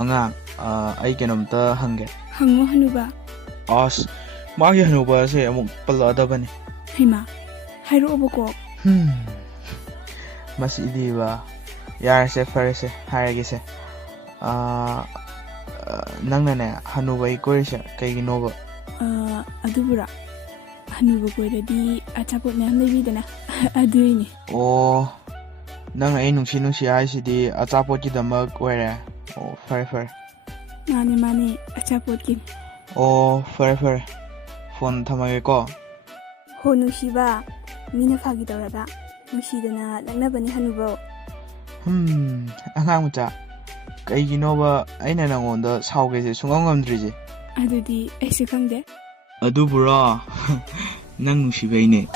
ꯑꯉꯥꯡ ꯑꯩ ꯀꯩꯅꯣꯝꯇ ꯍꯪꯒꯦ. ꯍꯪꯉꯣ ꯍꯅꯨꯕ. ꯑꯁ ꯃꯥꯒꯤ ꯍꯅꯨꯕꯁꯦ ꯑꯃꯨꯛ ꯄꯜꯂꯛꯑꯗꯕꯅꯤ. ꯍꯩꯃꯥ ꯍꯥꯏꯔꯛꯑꯣꯕꯀꯣ. ꯃꯁꯤꯗꯤꯕ ꯌꯥꯔꯁꯦ ꯐꯔꯦꯁꯦ ꯍꯥꯏꯔꯒꯦꯁꯦ. ꯅꯪꯅꯅꯦ ꯍꯅꯨꯕꯩ ꯀꯣꯏꯔꯤꯁꯦ ꯀꯩꯒꯤꯅꯣꯕ? ꯑꯗꯨꯕꯨꯔꯣ ꯍꯅꯨꯕ ꯀꯣꯏꯔꯗꯤ ꯑꯆꯥꯄꯣꯠ ꯃꯌꯥꯝ ꯂꯩꯕꯤꯗꯅ ꯑꯗꯨꯏꯅꯤ. ꯑꯣ ꯅꯪ ꯑꯩ ꯅꯨꯡꯁꯤ ꯍꯥꯏꯁꯤꯗꯤ ꯑꯆꯥꯄꯣꯠꯀꯤꯗꯃꯛ ꯑꯣꯏꯔꯦ. ꯑꯣ ꯐꯔꯦ. ꯃꯥꯅꯦ ꯑꯆꯥꯄꯣꯠꯀꯤꯅꯤ. ꯑꯣ ꯐꯔꯦ ꯐꯣꯟ ꯊꯝꯃꯒꯦꯀꯣ. ꯍꯣ ꯅꯨꯡꯁꯤꯕ, ꯃꯤꯅ ꯐꯥꯒꯤ ꯇꯧꯔꯒ ꯅꯨꯡꯁꯤꯗꯅ ꯂꯛꯅꯕꯅꯤ ꯍꯅꯨꯕ. ꯑꯉꯥꯡ ꯃꯆꯥ, ꯀꯩꯒꯤꯅꯣꯕ ꯑꯩꯅ ꯅꯪꯉꯣꯟꯗ ꯁꯥꯎꯒꯦꯁꯦ ꯁꯨꯡꯉꯝ ꯉꯝꯗ꯭ꯔꯤꯁꯦ? ꯑꯗꯨꯗꯤ ꯑꯩꯁꯨ ꯈꯪꯗꯦ. ꯑꯗꯨꯕꯨꯔꯣ ꯅꯪ ꯅꯨꯡꯁꯤꯕꯩꯅꯦ.